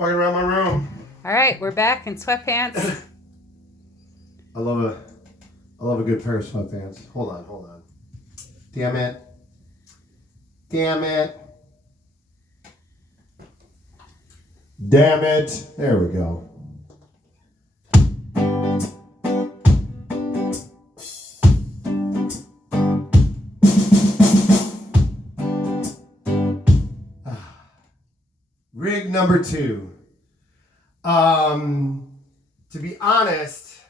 Walking around my room. All right, we're back in sweatpants. I love a good pair of sweatpants. Hold on. Damn it. There we go. Rig number 2. To be honest,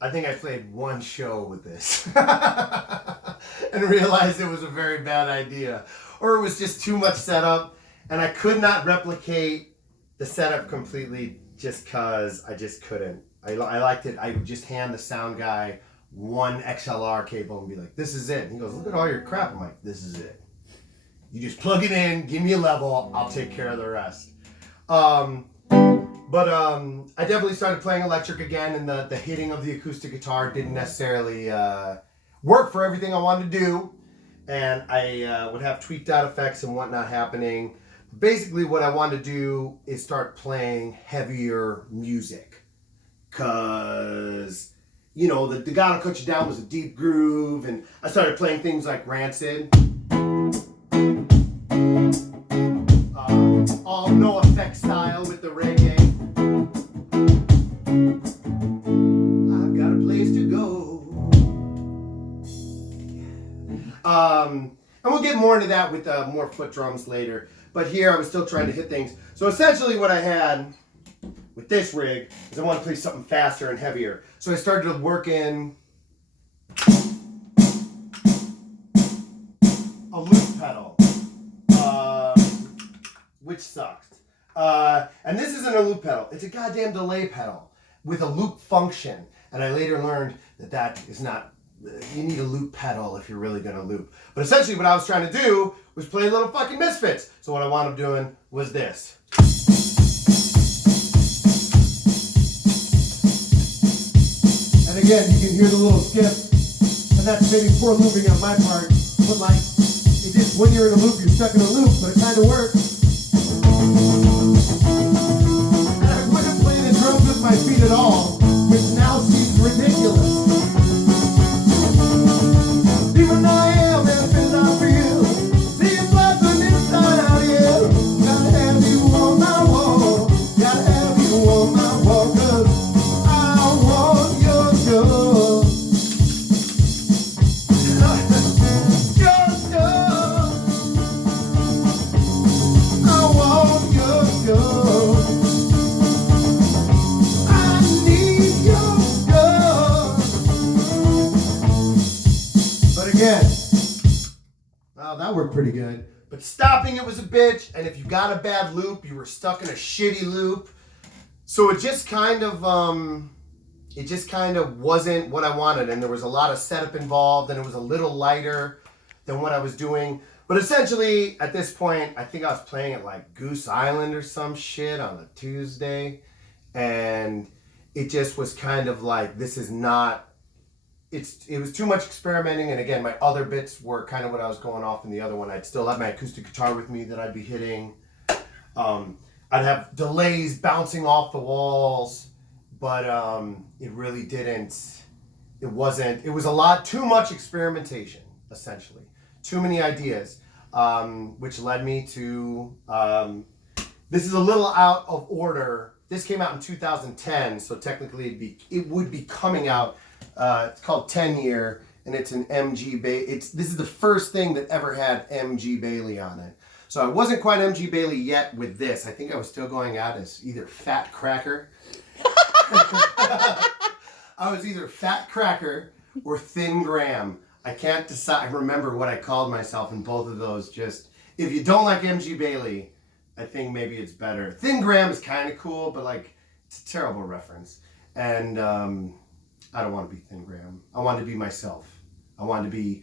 I think I played one show with this and realized it was a very bad idea, or it was just too much setup, and I could not replicate the setup completely just because I just couldn't. I liked it. I would just hand the sound guy one XLR cable and be like, "This is it." And he goes, "Look at all your crap." I'm like, "This is it. You just plug it in, give me a level, I'll take care of the rest." But I definitely started playing electric again, and the hitting of the acoustic guitar didn't necessarily work for everything I wanted to do, and I would have tweaked out effects and whatnot happening. Basically, what I wanted to do is start playing heavier music, because, you know, the Gotta Cut You Down was a deep groove, and I started playing things like Rancid. All no effect style with the reggae. I've got a place to go. And we'll get more into that with more foot drums later. But here I was still trying to hit things. So essentially what I had with this rig is I want to play something faster and heavier. So I started to work in a loop pedal, which sucked. And this isn't a loop pedal. It's a goddamn delay pedal with a loop function. And I later learned that is not, you need a loop pedal if you're really going to loop. But essentially what I was trying to do was play little fucking Misfits. So what I wound up doing was this. And again, you can hear the little skip. And that's maybe poor looping on my part. But like, it just, when you're in a loop, you're stuck in a loop, but it kind of works. And I wouldn't play the drums with my feet at all, which now seems ridiculous. Even though I am as fit as I feel, seeing blood from inside out here. Gotta have you on my wall, gotta have you on my wall, 'cause I want your love. Your love. I want your love. I need your love. But again, well, that worked pretty good. But stopping it was a bitch, and if you got a bad loop, you were stuck in a shitty loop. So it just kind of wasn't what I wanted, and there was a lot of setup involved, and it was a little lighter than what I was doing. But essentially, at this point, I think I was playing at like Goose Island or some shit on a Tuesday, and it just was kind of like, this is not, it was too much experimenting, and again, my other bits were kind of what I was going off in the other one. I'd still have my acoustic guitar with me that I'd be hitting. I'd have delays bouncing off the walls, but it really didn't, it was a lot, too much experimentation, essentially. Too many ideas, which led me to, this is a little out of order. This came out in 2010, so technically it would be coming out. It's called 10 Year, and it's an MG Bailey. This is the first thing that ever had MG Bailey on it. So I wasn't quite MG Bailey yet with this. I think I was still going out as either Fat Cracker. I was either Fat Cracker or Thin Graham. I can't decide. I remember what I called myself in both of those. Just, if you don't like MG Bailey, I think maybe it's better. Thin Graham is kind of cool, but like, it's a terrible reference. And I don't want to be Thin Graham. I want to be myself. I want to be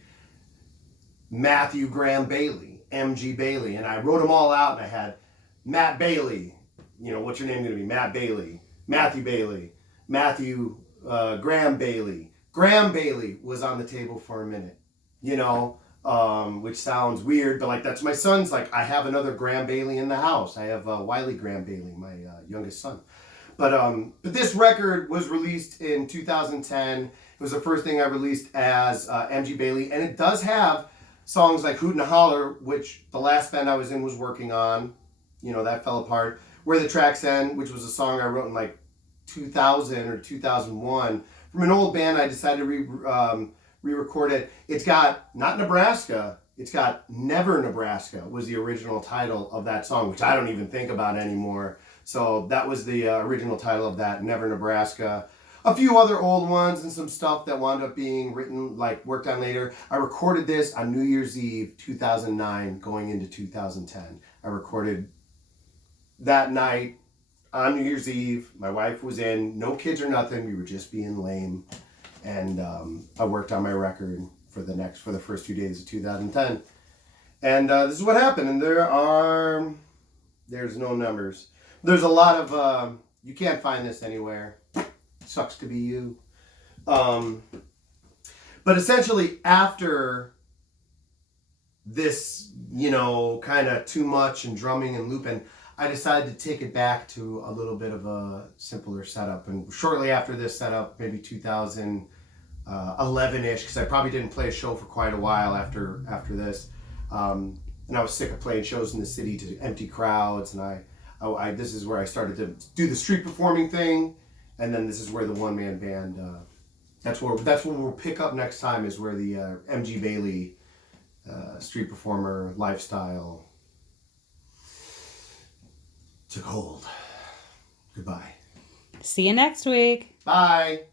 Matthew Graham Bailey, MG Bailey. And I wrote them all out, and I had Matt Bailey. You know, what's your name going to be? Matt Bailey. Matthew Bailey. Matthew Graham Bailey. Graham Bailey was on the table for a minute. You know, which sounds weird, but like that's my son's. Like I have another Graham Bailey in the house. I have Wiley Graham Bailey, my youngest son. But this record was released in 2010. It was the first thing I released as MG Bailey, and it does have songs like Hoot and Holler, which the last band I was in was working on. You know, that fell apart. Where the Tracks End, which was a song I wrote in like 2000 or 2001 from an old band. I decided to re-record it. It's got not Nebraska, it's got Never Nebraska was the original title of that song, which I don't even think about anymore. So that was the original title of that, Never Nebraska. A few other old ones and some stuff that wound up being written, like worked on later. I recorded this on New Year's Eve 2009 going into 2010. I recorded that night on New Year's Eve. My wife was in, no kids or nothing. We were just being lame. And I worked on my record for the first 2 days of 2010. And this is what happened. And there's no numbers. There's a lot of, you can't find this anywhere. Sucks to be you. But essentially after this, you know, kind of too much and drumming and looping, I decided to take it back to a little bit of a simpler setup. And shortly after this setup, maybe 2011-ish, because I probably didn't play a show for quite a while after this. And I was sick of playing shows in the city to empty crowds. And I this is where I started to do the street performing thing. And then this is where the one-man band, that's what we'll pick up next time, is where the MG Bailey street performer lifestyle took hold. Goodbye. See you next week. Bye.